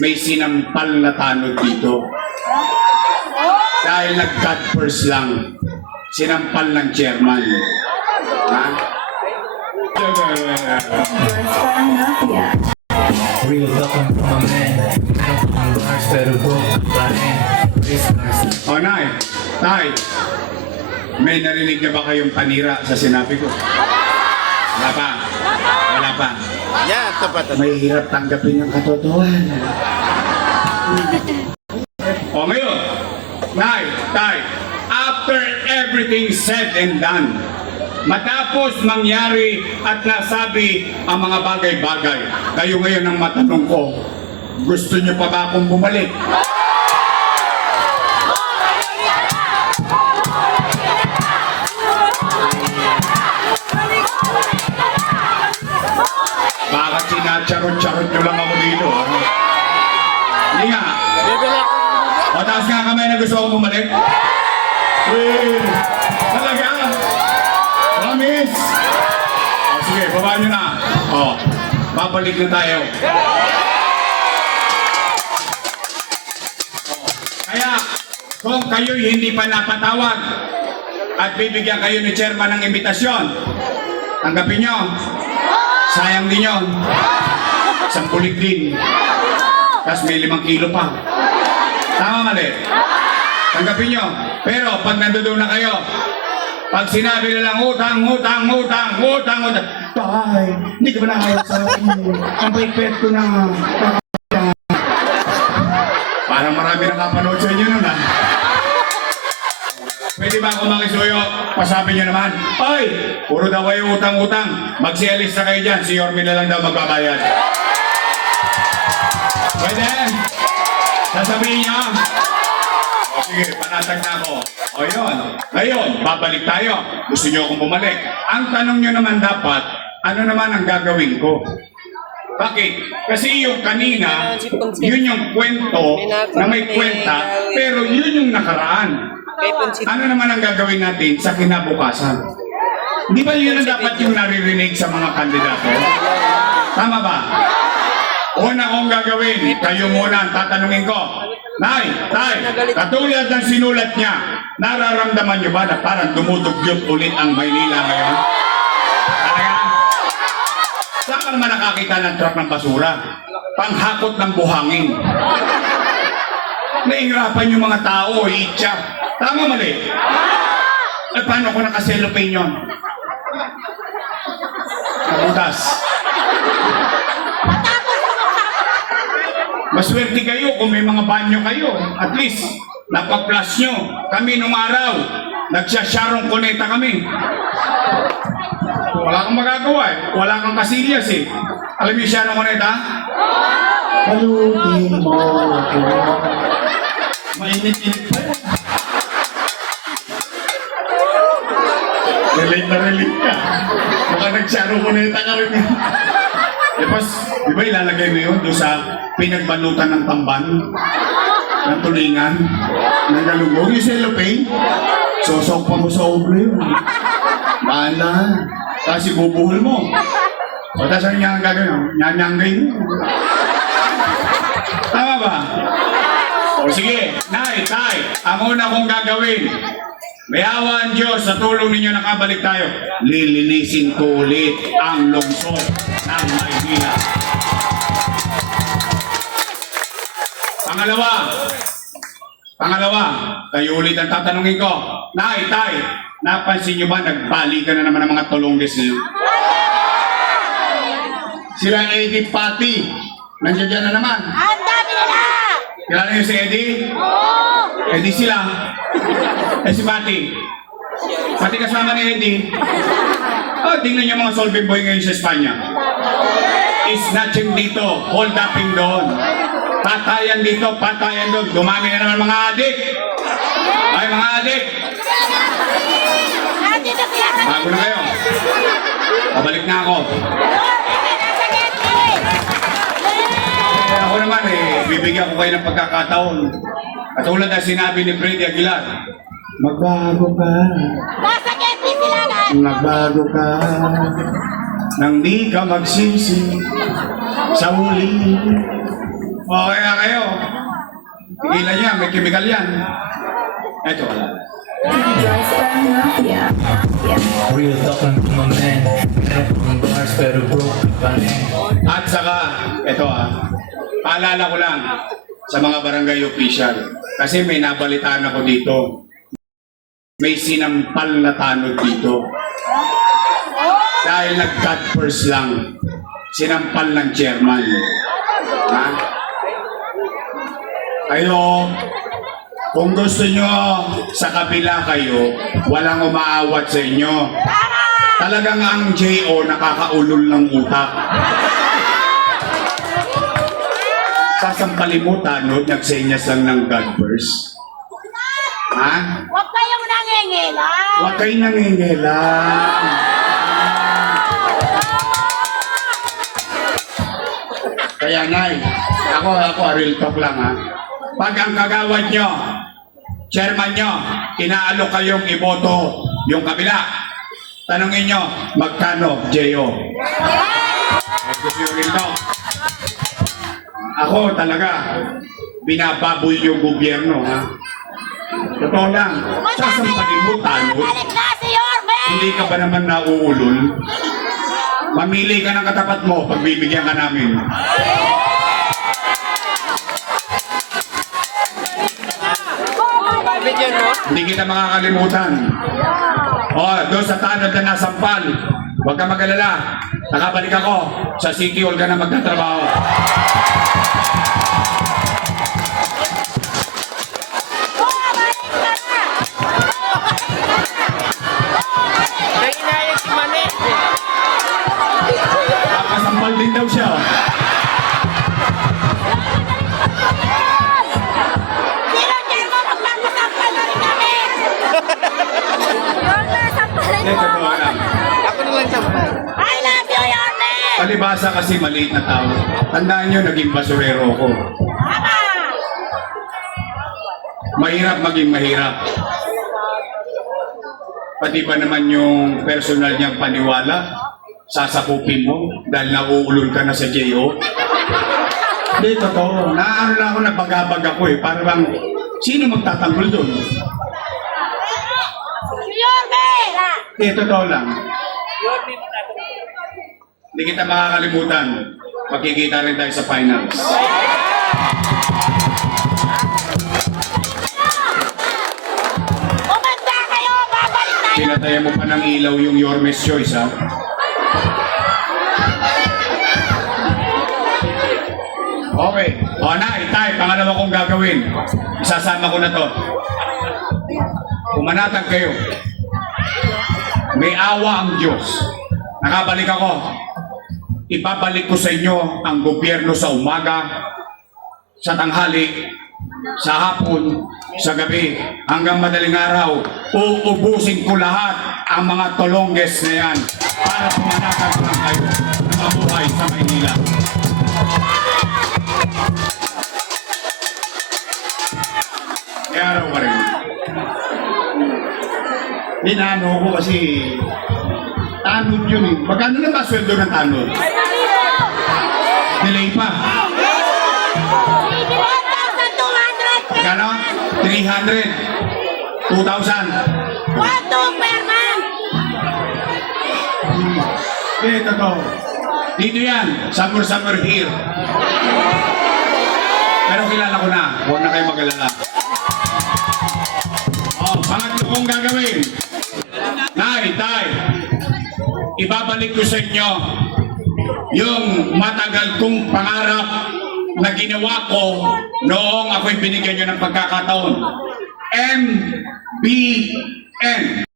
may sinampal na tanod dito. Dahil nag-God first lang. Sinampal ng chairman. Ha? Real talk from a man. Mars pero broke pa rin. O, Nay. Tay. May narinig na ba kayong panira sa sinabi ko? Wala pa. Wala pa. Yeah, tapat. Mahirap tanggapin ang katotohanan. O ngayon, Nay, Tay, after everything said and done, matapos mangyari at nasabi ang mga bagay-bagay, kayo ngayon ang matanong ko, gusto niyo pa ba akong bumalik? Bakit sinacharot-charot nyo lang ako dito? Hindi nga. O, taas nga kamay na gusto akong bumalik. Wait! Talaga? Promise? O, sige, baba nyo na. O, babalik na tayo. Kaya, kung kayo'y hindi pa napatawag at bibigyan kayo ni chairman ng imbitasyon, tanggapin nyo. Sayang din yun. 10 din. Tapos may 5 kilo pa. Tama mali? Tanggapin nyo. Pero pag nandoon na kayo, pag sinabi na lang utang, utang, utang, utang, utang. Tay, hindi ka ba nakaya sa akin? Ang pait-pait ko na. Parang marami nakapanood sa inyo nun, ha? Pwede ba ako makisuyo? Pasabi nyo naman, ay, puro daw kayo utang-utang. Magsialis na kayo dyan, si Yorme na lang daw magbabayad. Pwede? Sasabihin nyo? O sige, panatag na ako. O yun. Ngayon, babalik tayo. Gusto nyo akong bumalik. Ang tanong nyo naman dapat, ano naman ang gagawin ko? Bakit? Kasi yung kanina, yun yung kwento na may kwenta, pero yun yung nakaraan. Ano naman ang gagawin natin sa kinabukasan? Di ba yun ang dapat yung naririnig sa mga kandidato? Tama ba? Una kong gagawin, kayo muna ang tatanungin ko. Nay, Tay, katulad ng sinulat niya, nararamdaman niyo ba na parang dumudugyot ulit ang Maynila ngayon? Talaga? Saan ka naman nakakita ng truck ng basura? Panghakot ng buhangin. Nahihirapan yung mga tao, itcha. Tama mali? At paano ko nakaselopane yun? Nabutas. Maswerte kayo kung may mga banyo kayo. At least, napag-flush nyo. Kami nung araw, nagsyasyarong kuneta kami. Wala kang magagawa eh. Wala kang kasilyas eh. Alam niyo siya ng kuneta? Halutin mo ako. Mainit-init pa yun. Relate na relate ka. Baka nagsyarong kuneta ka rin. Tapos, di ba ilalagay mo yun doon sa pinagbalutan ng tamban, ng tulingan, ng galugong, yung cellophane, sosok pa mo sa ulo yun. Bahala. Tapos ibubuhol mo. O tapos ano niya ang gagawin? Nyanyanggay mo. Tama ba? O sige, Nay, Tay, ang una kong gagawin, may awa ang Diyos, sa tulong ninyo nakabalik tayo, lilinisin ko ulit ang lungsod ng Maynila. Pangalawa, kayo ulit ang tatanungin ko. Nay, Tay, napansin nyo ba nagbalikan na naman ang mga tulongges niyo? Sila Eddie Pati, nandiyan dyan na naman. Ang dami nila! Kilala niyo si Eddie? Oo! Eddie sila. Eh si Pati. Pati kasama ni Eddie. Oh, tingnan niyo mga solving boy ngayon sa Espanya. Snatching dito, hold upping doon. Patayan dito, patayan doon. Dumami na naman mga adik. Ay, mga adik. Ate na kaya ka! Bago na kayo. Pabalik na ako. Ako naman bibigyan ko kayo ng pagkakataon. Katulad na sinabi ni Freddy Aguilar, magbago ka. Nasa Quezon sila na! Magbago ka. Nang di ka magsisi sa huli. O kaya kayo, tigilan niya, may chemical yan. Eto, wala. Real talk lang to my man. Meron akong bars pero broke pa rin. At saka, eto paalala ko lang sa mga barangay official. Kasi may nabalitaan ako dito. May sinampal na tanod dito. Dahil nag-cut first lang. Sinampal ng chairman. Ha? Kayo, kung gusto nyo sa kabila kayo, walang umaawat sa inyo. Talagang ang J.O. nakakaulol ng utak. Sasampalin mo, tanod, nagsenyas lang ng God first. Ha? Huwag kayong nangingilang. Huwag kayo nangingilang. Kaya Nay, ako, real talk lang ha. Pag ang kagawad nyo, chairman nyo, inaalok kayong iboto yung kabila, tanongin nyo, magkano, J.O.? Gusto yung real talk. Ako talaga, binababoy yung gobyerno ha. Totoo lang, sasampalin mo tanod. Balik na si Yorme! Hindi ka ba naman nauulol? Mamili ka ng katapat mo, pagbibigyan ka namin. Hindi kita makakalimutan. Doon sa tanod na nasampal, huwag ka mag-alala. Nakabalik ako, sa City Hall ka na magtatrabaho. Nanginayag si Mane. Nakasampal din daw siya. Sino dyan mo magpapasampal na rin kami? Yorme, sampalin Hindi, mo totoo ako. lang. Ako na lang sampal. I love you, Yorme! Palibasa kasi maliit na tao. Tandaan nyo, naging basurero ko. Tama! Mahirap maging mahirap. Pati ba naman yung personal niyang paniwala, sasakupin mo dahil nauulol ka na sa J.O.? Hindi, totoo. Naano na ako, nabagabag ako eh. Para bang, sino magtatanggol doon? Si Yorme! Hindi, totoo lang. Hindi kita makakalimutan. Magkikita rin tayo sa finals. Umanda kayo! Babalik tayo! Pinatayan mo pa ng ilaw yung Yorme's Choice, ha? Okay. O na, itay, pangalawa kong gagawin. Isasama ko na to. Pumanatag kayo. May awa ang Diyos. Nakabalik ako. Ipabalik ko sa inyo ang gobyerno sa umaga, sa tanghali, sa hapon, sa gabi, hanggang madaling araw. Uubusin ko lahat ang mga tolongges na yan para pumanatag lang kayo na mabuhay sa Maynila. Kaya araw ka rin. Hinano ko kasi tanod yun eh. Magkano na ba sweldo ng tanod? Delay pa. 1,200 per Magkano? 300. 2,000. 1,200 per month! Eh, totoo. Dito yan. Summer here. Pero kilala ko na. Huwag na kayo mag-alala. Pangatlo kong gagawin. Tay, ibabalik ko sa inyo yung matagal kong pangarap na ginawa ko noong ako'y binigyan nyo ng pagkakataon. MBN.